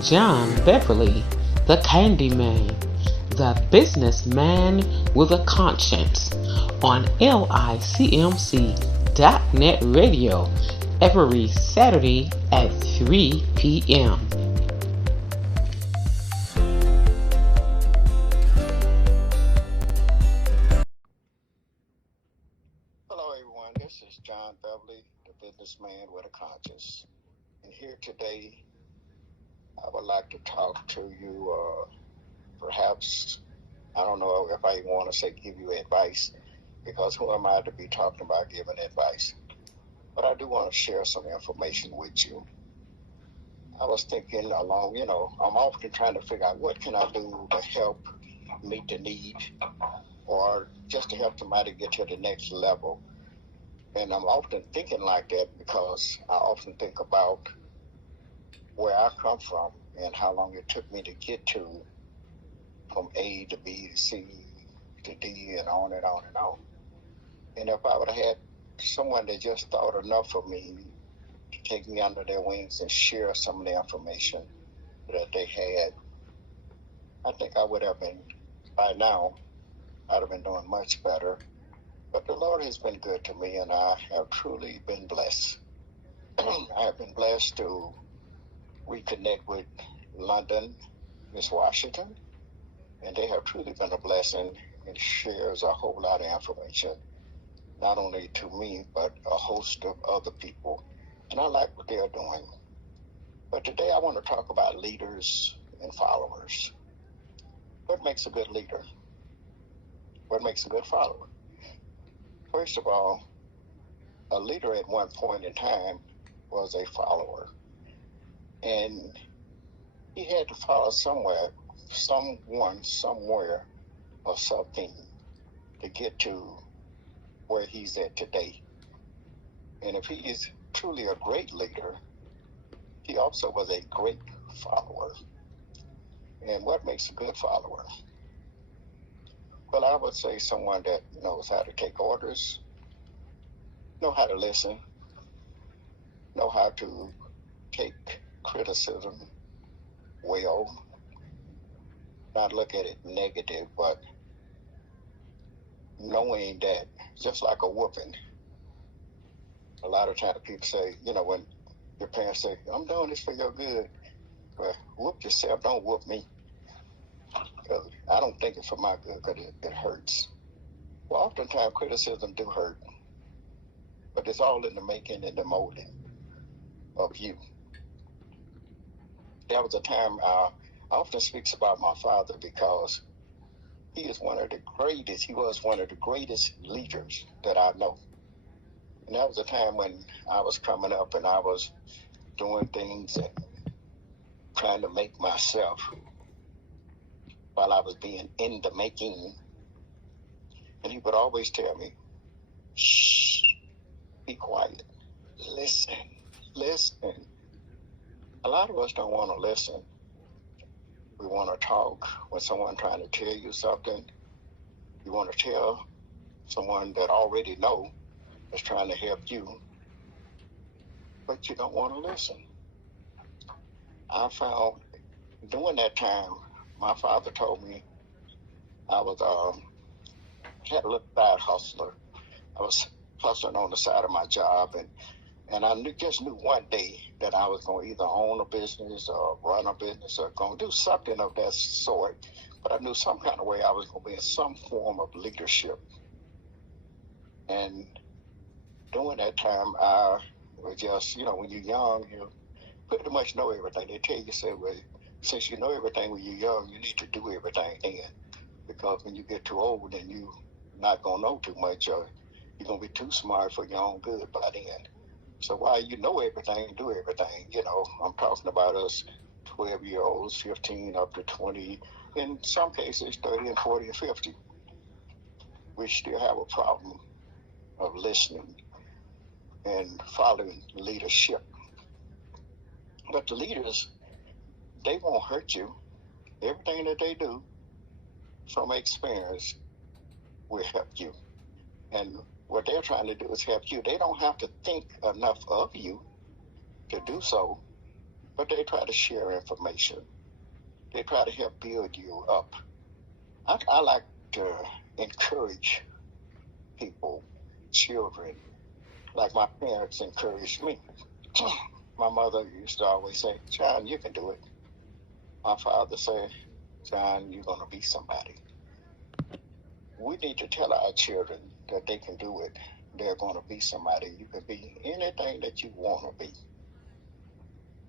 John Beverly, the Candyman, the businessman with a conscience, on LICMC.net radio every Saturday at 3 p.m. Hello, everyone. This is John Beverly, the businessman with a conscience. And here today, I would like to talk to you. Perhaps, I don't know if I even want to say give you advice, because who am I to be talking about giving advice? But I do want to share some information with you. I was thinking along, I'm often trying to figure out what can I do to help meet the need or just to help somebody get to the next level. And I'm often thinking like that because I often think about where I come from and how long it took me to get to from A to B to C to D and on and on and on. And if I would have had someone that just thought enough of me to take me under their wings and share some of the information that they had, I think I would have been, by now, I'd have been doing much better. But the Lord has been good to me and I have truly been blessed. I have been blessed to reconnect with London, Miss Washington, and they have truly been a blessing and shares a whole lot of information, not only to me, but a host of other people. And I like what they're doing. But today I want to talk about leaders and followers. What makes a good leader? What makes a good follower? First of all, a leader at one point in time was a follower. And he had to follow someone, somewhere, or something to get to where he's at today. And if he is truly a great leader, he also was a great follower. And what makes a good follower? Well, I would say someone that knows how to take orders, know how to listen, know how to take criticism well, not look at it negative, but knowing that just like a whooping, a lot of times people say, when your parents say, I'm doing this for your good, well, whoop yourself, don't whoop me. Because I don't think it's for my good because it hurts. Well, oftentimes criticism do hurt, but it's all in the making and the molding of you. There was a time I often speaks about my father because he was one of the greatest leaders that I know. And that was a time when I was coming up and I was doing things and trying to make myself while I was being in the making. And he would always tell me, shh, be quiet, listen, listen. A lot of us don't want to listen. We want to talk when someone trying to tell you something. You want to tell someone that already know is trying to help you, but you don't want to listen. I found during that time, my father told me I was had a little side hustler. I was hustling on the side of my job, and I just knew one day that I was going to either own a business or run a business or going to do something of that sort. But I knew some kind of way I was going to be in some form of leadership. And during that time, I was just, when you're young, you pretty much know everything. They tell you, say, well, since you know everything when you're young, you need to do everything then. Because when you get too old, then you're not going to know too much, or you're going to be too smart for your own good by then. So while you know everything, do everything. I'm talking about us 12-year-olds, 15 up to 20, in some cases 30 and 40 and 50. We still have a problem of listening and following leadership. But the leaders, they won't hurt you. Everything that they do from experience will help you. And what they're trying to do is help you. They don't have to think enough of you to do so. but they try to share information. They try to help build you up. I like to encourage people, children, like my parents encouraged me. My mother used to always say, John, you can do it. My father said, John, you're going to be somebody. We need to tell our children that they can do it. They're going to be somebody. You can be anything that you want to be.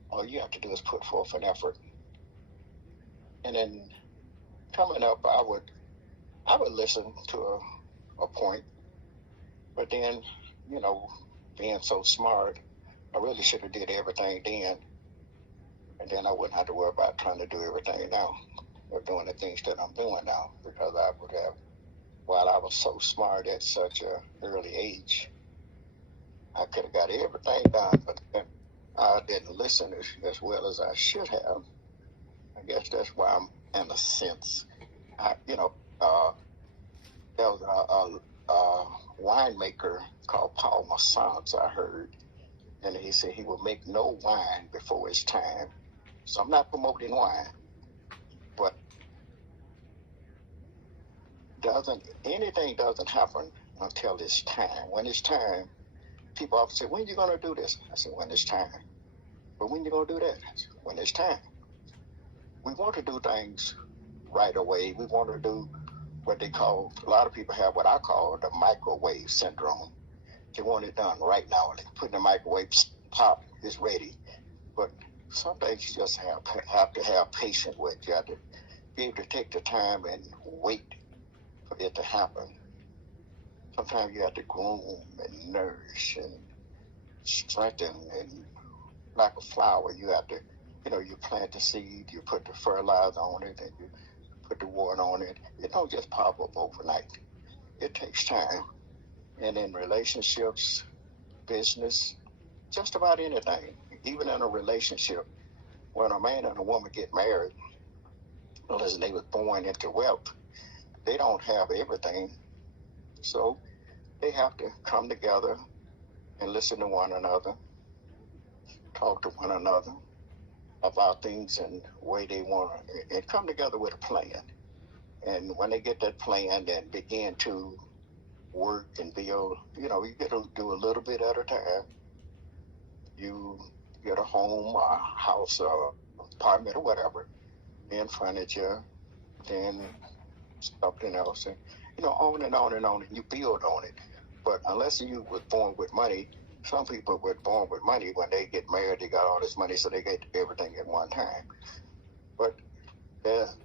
All you have to do is put forth an effort. And then coming up, I would listen to a point, but then, being so smart, I really should have did everything then, and then I wouldn't have to worry about trying to do everything now or doing the things that I'm doing now, because I would have, while I was so smart at such an early age, I could have got everything done, but then I didn't listen as well as I should have. I guess that's why I'm, in a sense, there was a winemaker called Paul Massance, I heard, and he said he would make no wine before his time. So I'm not promoting wine, but anything doesn't happen until it's time. When it's time, people often say, when are you going to do this? I said, when it's time. But when are you going to do that? I said, when it's time. We want to do things right away. We want to do what they call, a lot of people have what I call the microwave syndrome. They want it done right now. They put in the microwave, pop, it's ready. But some things you just have to have patience with. You have to be able to take the time and wait for it to happen. Sometimes you have to groom and nourish and strengthen, and like a flower, you have to, you plant the seed, you put the fertilizer on it, and you put the water on it. It don't just pop up overnight. It takes time. And in relationships, business, just about anything, even in a relationship, when a man and a woman get married, unless they was born into wealth, they don't have everything. So they have to come together and listen to one another, talk to one another about things and the way they want to, and come together with a plan. And when they get that plan and begin to work and build, you get to do a little bit at a time. You get a home, a house, or apartment, or whatever, then furniture, then something else, and on and on and on, and you build on it. But unless you was born with money, some people were born with money. When they get married, they got all this money, so they get everything at one time. But there's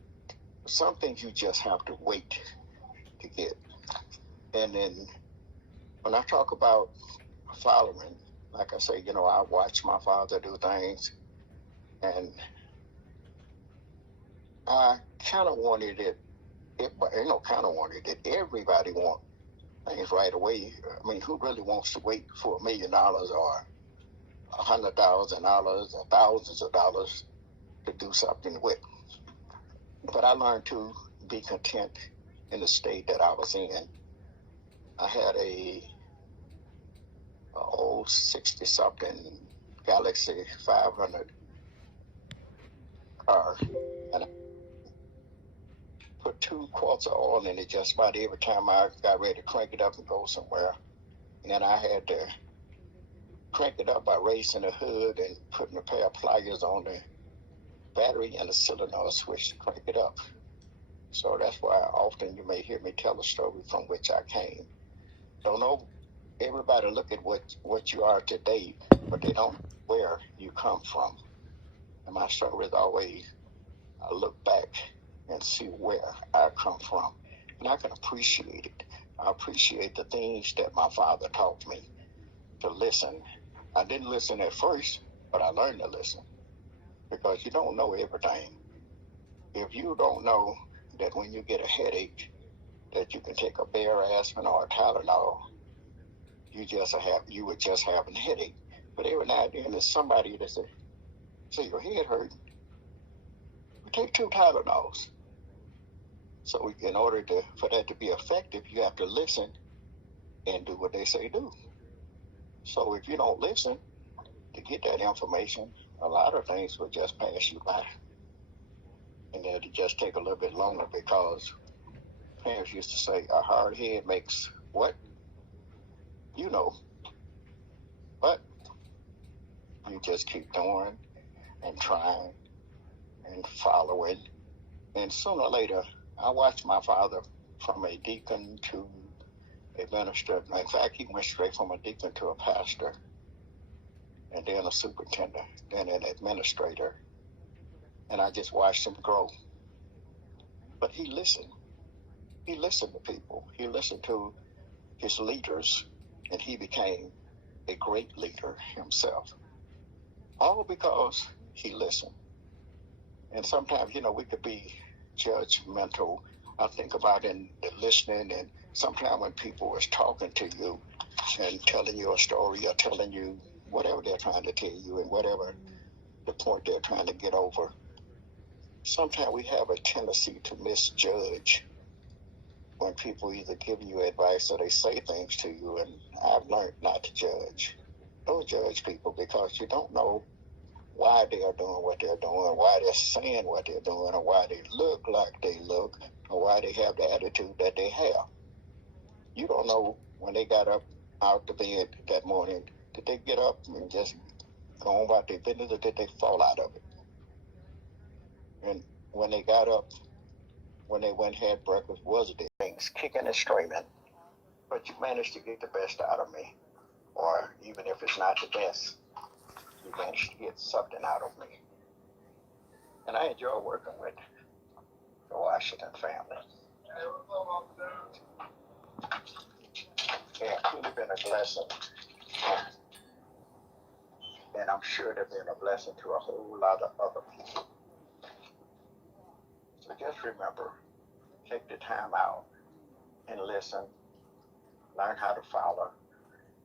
some things you just have to wait to get. And then when I talk about following, like I say, I watch my father do things, and I kind of wanted it, kind of wanted it. Everybody wants things right away. I mean, who really wants to wait for $1 million or $100,000 or thousands of dollars to do something with? But I learned to be content in the state that I was in. I had a old 60-something Galaxy 500 car, and I put 2 quarts of oil in it just about every time I got ready to crank it up and go somewhere. And I had to crank it up by raising the hood and putting a pair of pliers on the battery and the cylinder switch to crank it up. So that's why often you may hear me tell a story from which I came. Don't know, everybody look at what you are today, but they don't know where you come from. And my story is always, I look back and see where I come from. And I can appreciate it. I appreciate the things that my father taught me to listen. I didn't listen at first, but I learned to listen, because you don't know everything. If you don't know that when you get a headache, that you can take a Bear aspirin or a Tylenol, you were just having a headache. But every now and then there's somebody that say, your head hurt, you take 2 Tylenols. So in order for that to be effective, you have to listen and do what they say do. So if you don't listen to get that information, a lot of things will just pass you by. And it'll just take a little bit longer because parents used to say, a hard head makes what? You know. But you just keep doing and trying and following. And sooner or later, I watched my father from a deacon to a minister. In fact, he went straight from a deacon to a pastor, and then a superintendent, then an administrator. And I just watched him grow. But he listened. He listened to people. He listened to his leaders, and he became a great leader himself. All because he listened. And sometimes, we could be judgmental. I think about in the listening, and sometimes when people is talking to you and telling you a story or telling you whatever they're trying to tell you and whatever the point they're trying to get over, sometimes we have a tendency to misjudge when people either give you advice or they say things to you. And I've learned not to judge. Don't judge people because you don't know why they are doing what they're doing, why they're saying what they're doing, or why they look like they look, or why they have the attitude that they have. You don't know when they got up out the bed that morning, did they get up and just go on about their business, or did they fall out of it? And when they got up, when they went and had breakfast, was it things kicking and screaming? But you managed to get the best out of me. Or even if it's not the best, you managed to get something out of me. And I enjoy working with the Washington family. Yeah, it's really been a blessing. And I'm sure they've been a blessing to a whole lot of other people. So just remember, take the time out and listen, learn how to follow,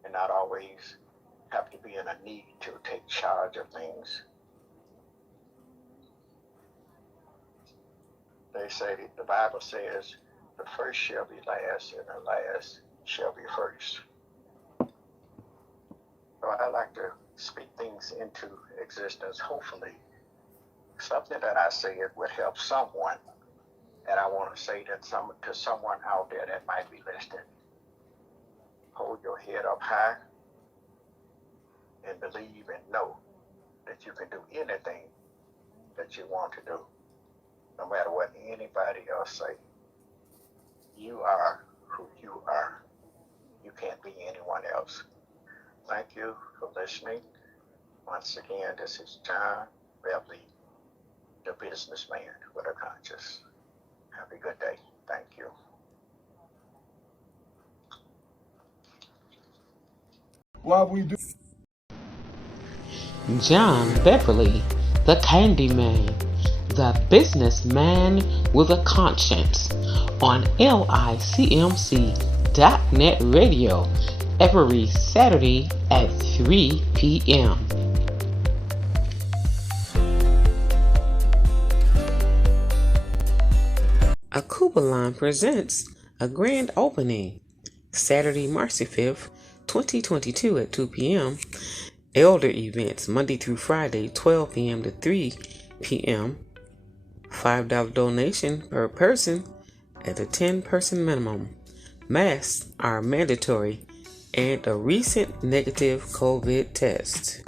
and not always have to be in a need to take charge of things. They say, the Bible says, the first shall be last, and the last shall be first. So I like to speak things into existence. Hopefully, something that I say it would help someone. And I want to say that to someone out there that might be listening. Hold your head up high and believe and know that you can do anything that you want to do, no matter what anybody else say. You are who you are. You can't be anyone else. Thank you for listening. Once again, this is John Beverly, the businessman with a conscience. Have a good day. Thank you. While we do John Beverly, the Candyman, the businessman with a conscience, on LICMC.net radio every Saturday at 3 p.m. Akubalan presents a grand opening Saturday, March 5th, 2022 at 2 p.m. Elder events Monday through Friday, 12 p.m. to 3 p.m. $5 donation per person at a 10-person minimum. Masks are mandatory and a recent negative COVID test.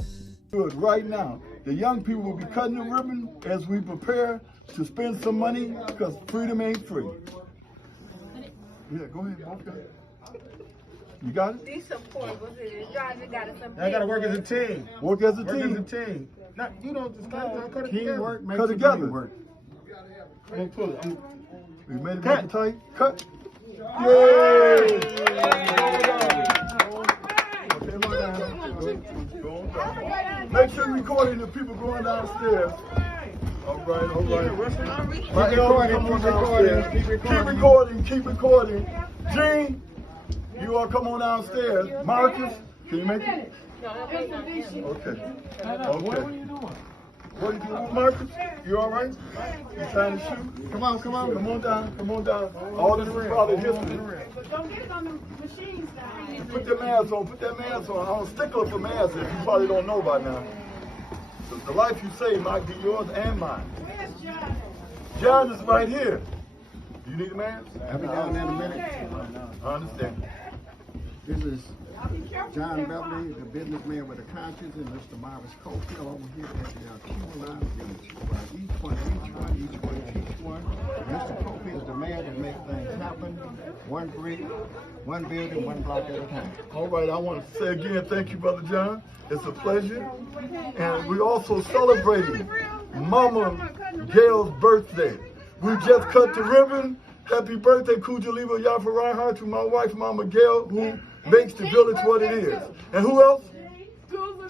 it right now, the young people will be cutting the ribbon as we prepare to spend some money because freedom ain't free. Yeah, go ahead, both guys. You got it? These support was it? Guys, you got it. I gotta work as a team. Work as a Work team. as a team. Not, you don't just cut it together. Teamwork makes the dream work. I'm gonna pull it. We made it Cut. make it tight. Cut. Yay! Make sure you recording the people going downstairs. All right. My elder come on downstairs. Keep recording. Gene, you all come on downstairs. Marcus, can you make it? Okay. What are you doing? What are you doing, Marcus? You all right? You trying to shoot? Come on. Come on down. All this is probably history. Don't get it on the machines now. Put that mask on. I'm a stickler for masks if you probably don't know by now. The life you save might be yours and mine. John is right here. You need a man? I'll be down there in a minute. I understand. This is John Beverly, the businessman with a conscience, and Mr. Marvis Cofield over here at the Cuba Line Village. Each one teach one. Mr. Cofield is the man that makes things happen. One brick, one building, one block at a time. All right, I want to say again, thank you, Brother John. It's a pleasure. And we're also celebrating Mama Gail's birthday. We just cut the ribbon. Happy birthday, Kujaliva Yafa Reinhardt, to my wife, Mama Gail, who makes the village what it is. And who else?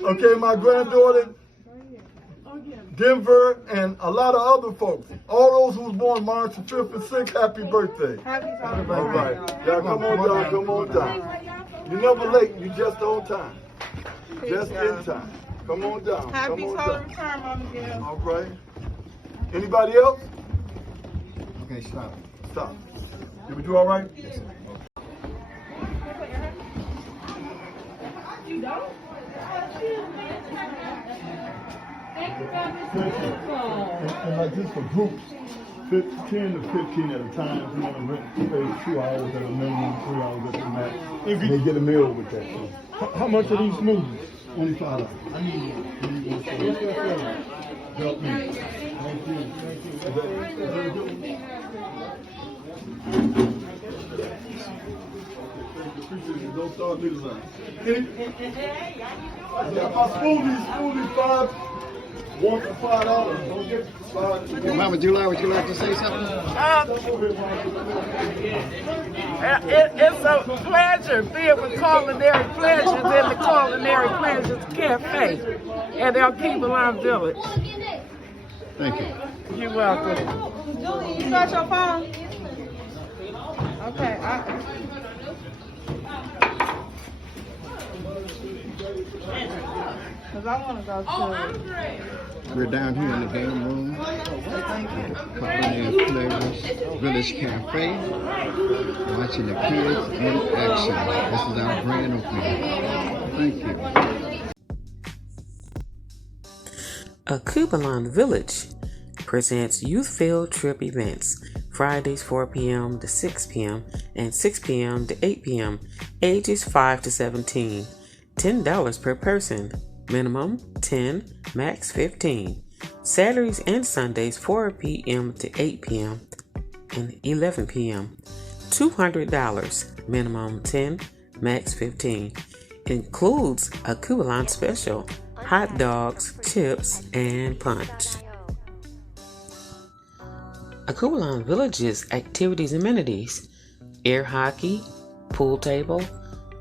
Okay, my granddaughter, Denver, and a lot of other folks. All those who was born March the 5th and 6th, happy birthday. All right. Y'all come on down, come on down. You're never late, you just on time. Just in time. Come on down. Happy come on solar down. return, Mama Gail. All right. Anybody else? Okay, stop. Stop. Did we do all right? Yes, sir. You don't? Thank you, And like this for groups, 10 to 15 at a time. If you want to rent space, 2 hours at a minimum, 3 hours at the max. They get a meal with that. So, how much are these smoothies? Only $5. I need one. Help me. Thank you. Thank you. Appreciate it. Don't start me design. My smoothies, $5. One for $5. Don't get $5. Mama July, would you like to say something? It's a pleasure being with Culinary Pleasures in the Culinary Pleasures Cafe at El Cuba Village. Thank you. You're welcome. Julie, you got your phone? Okay. Because I want to go to... We're down here in the game room at the Culinary Pleasures Village Cafe, watching the kids in action. This is our grand opening. Thank you. A Cubalon Village presents youth field trip events Fridays 4 p.m. to 6 p.m. and 6 p.m. to 8 p.m. Ages 5 to 17. $10 per person. Minimum 10, max 15. Saturdays and Sundays 4 p.m. to 8 p.m. and 11 p.m. $200. Minimum 10, max 15. Includes a Cubalon special, hot dogs, chips, and punch. A Cubalon Village's activities and amenities: air hockey, pool table,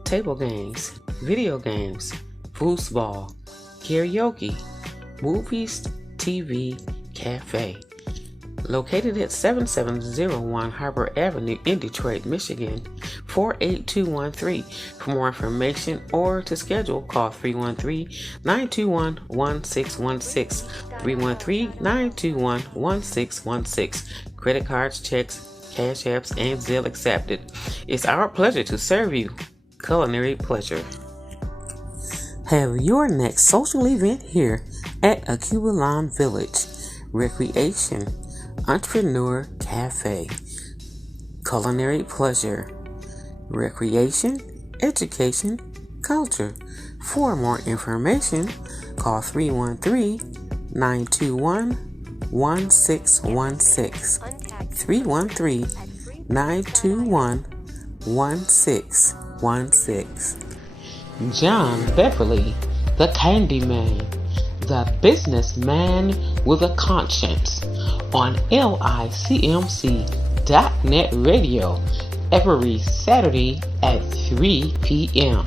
table games, video games, foosball, karaoke, movies, TV, cafe. Located at 7701 Harbor Avenue in Detroit, Michigan, 48213. For more information or to schedule, call 313-921-1616. 313-921-1616. Credit cards, checks, cash apps, and Zelle accepted. It's our pleasure to serve you. Culinary Pleasure. Have your next social event here at a Cubalon Village. Recreation, Entrepreneur Cafe. Culinary Pleasure. Recreation, education, culture. For more information, call 313-921-1616. 313-921-1616. John Beverly, the Candyman, the businessman with a conscience, on LICMC.net radio every Saturday at 3 p.m.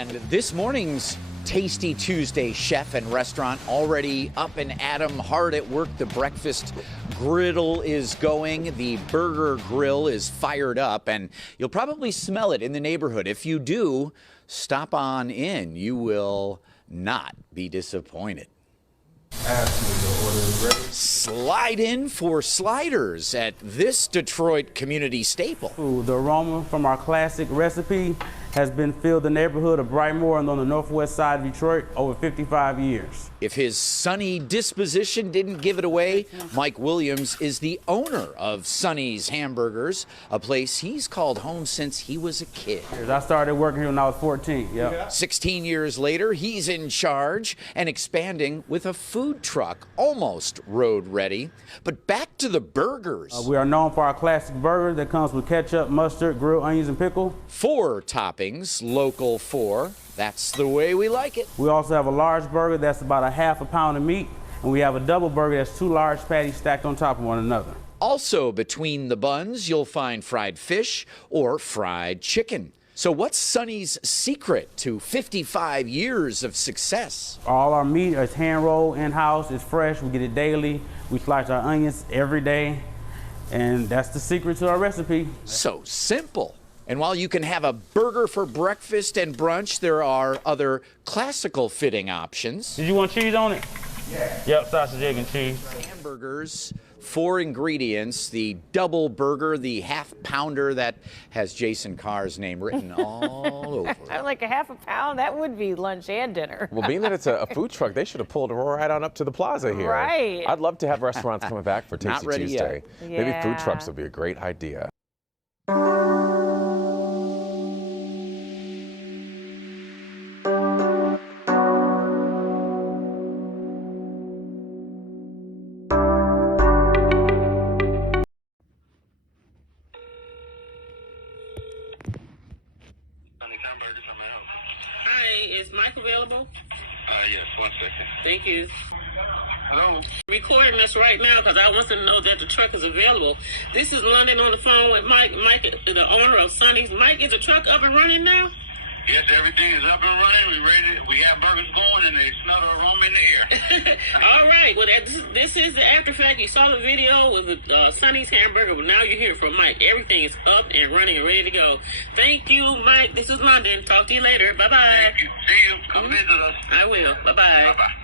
And this morning's Tasty Tuesday chef and restaurant already up and at 'em, hard at work. The breakfast griddle is going. The burger grill is fired up, and you'll probably smell it in the neighborhood. If you do, stop on in. You will not be disappointed. Slide in for sliders at this Detroit community staple. Ooh, the aroma from our classic recipe has been filled the neighborhood of Brightmoor and on the northwest side of Detroit over 55 years. If his sunny disposition didn't give it away, Mike Williams is the owner of Sonny's Hamburgers, a place he's called home since he was a kid. I started working here when I was 14. Yep. 16 years later, he's in charge and expanding with a food truck, almost road ready. But back to the burgers. We are known for our classic burger that comes with ketchup, mustard, grilled onions, and pickle. 4 toppings, local 4. That's the way we like it. We also have a large burger that's about a half a pound of meat, and we have a double burger that's 2 large patties stacked on top of one another. Also between the buns, you'll find fried fish or fried chicken. So what's Sonny's secret to 55 years of success? All our meat is hand rolled in-house. It's fresh. We get it daily. We slice our onions every day, and that's the secret to our recipe. So simple. And while you can have a burger for breakfast and brunch, there are other classical fitting options. Did you want cheese on it? Yeah. Yep, sausage, egg, and cheese. Hamburgers, 4 ingredients, the double burger, the half pounder that has Jason Carr's name written all over it. Like a half a pound, that would be lunch and dinner. Well, being that it's a food truck, they should have pulled right on up to the plaza here. Right. I'd love to have restaurants coming back for Tasty Not ready Tuesday. yet. Maybe food Yeah. trucks would be a great idea. Hi, is Mike available? Yes, 1 second. Thank you. Hello? Recording this right now because I want to know that the truck is available. This is London on the phone with Mike. Mike, the owner of Sonny's. Mike, is the truck up and running now? Yes, everything is up and running. We're ready. We have burgers going, and they smell the aroma in the air. All right. Well, this is the after fact. You saw the video with Sonny's hamburger, but now you hear from Mike. Everything is up and running and ready to go. Thank you, Mike. This is London. Talk to you later. Bye-bye. Thank you. See you. Come visit us. I will. Bye-bye. Bye-bye.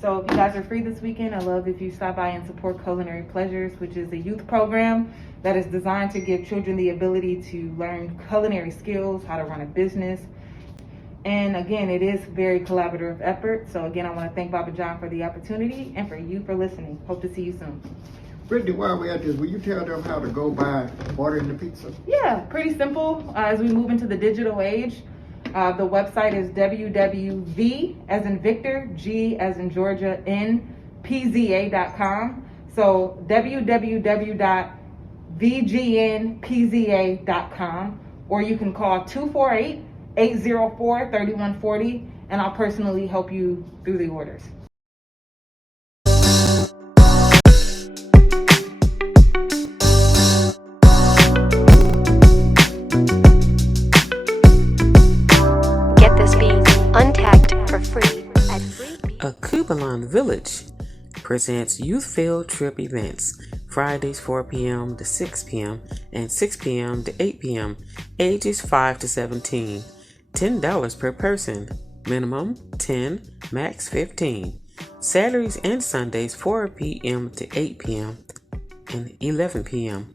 So if you guys are free this weekend, I'd love if you stop by and support Culinary Pleasures, which is a youth program that is designed to give children the ability to learn culinary skills, how to run a business. And again, it is very collaborative effort. So again, I want to thank Baba John for the opportunity and for you for listening. Hope to see you soon. Brittany, while we're at this, will you tell them how to go by ordering the pizza? Yeah, pretty simple. As we move into the digital age, the website is www, as in Victor, G as in Georgia, N, PZA.com. So www.vgnpza.com, or you can call 248-804-3140, and I'll personally help you through the orders. A Kubalan village presents Youth Field Trip events, Fridays 4 p.m. to 6 p.m. and 6 p.m. to 8 p.m., ages 5 to 17, $10 per person, minimum 10, max 15. Saturdays and Sundays 4 p.m. to 8 p.m. and 11 p.m.,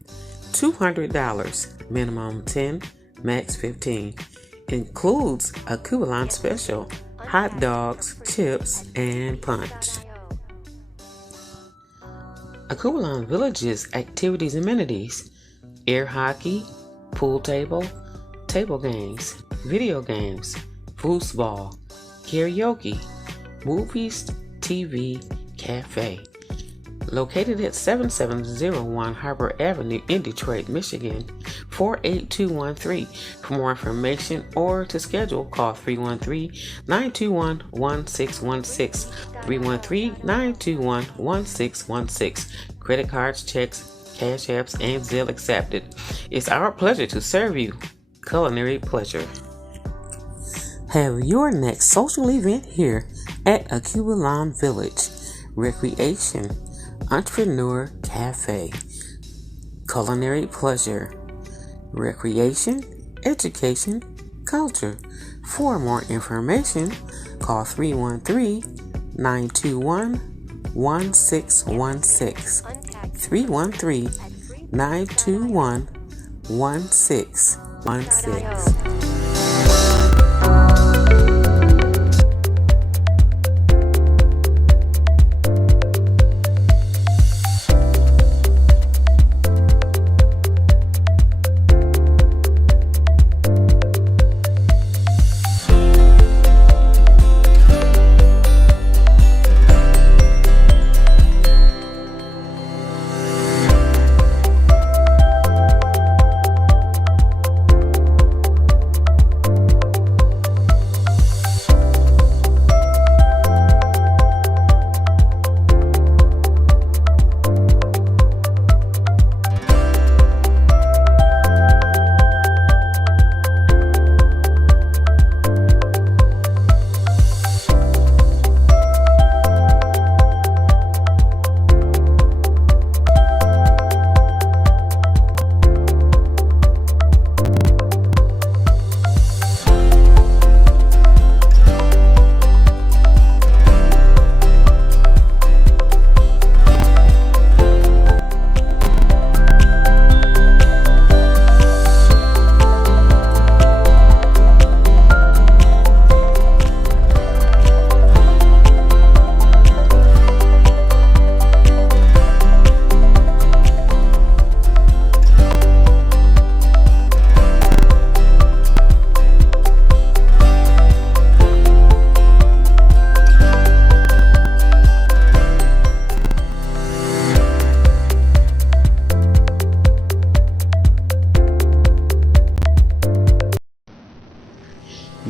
$200, minimum 10, max 15. Includes a coupon special, hot dogs, chips, and punch. Akubalon Village's activities and amenities: air hockey, pool table games, video games, foosball, karaoke, movies, TV, cafe. Located at 7701 Harbor Avenue in Detroit, Michigan, 48213. For more information or to schedule, call 313-921-1616, 313-921-1616. Credit cards, checks, cash apps, and Zelle accepted. It's our pleasure to serve you. Culinary pleasure. Have your next social event here at Akubalon Village. Recreation, Entrepreneur Cafe. Culinary pleasure. Recreation, education, culture. For more information, call 313-921-1616. 313-921-1616.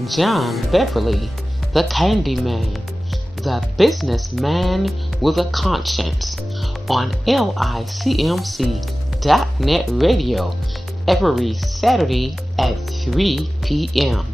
John Beverly, the Candyman, the businessman with a conscience, on LICMC.net radio every Saturday at 3 p.m.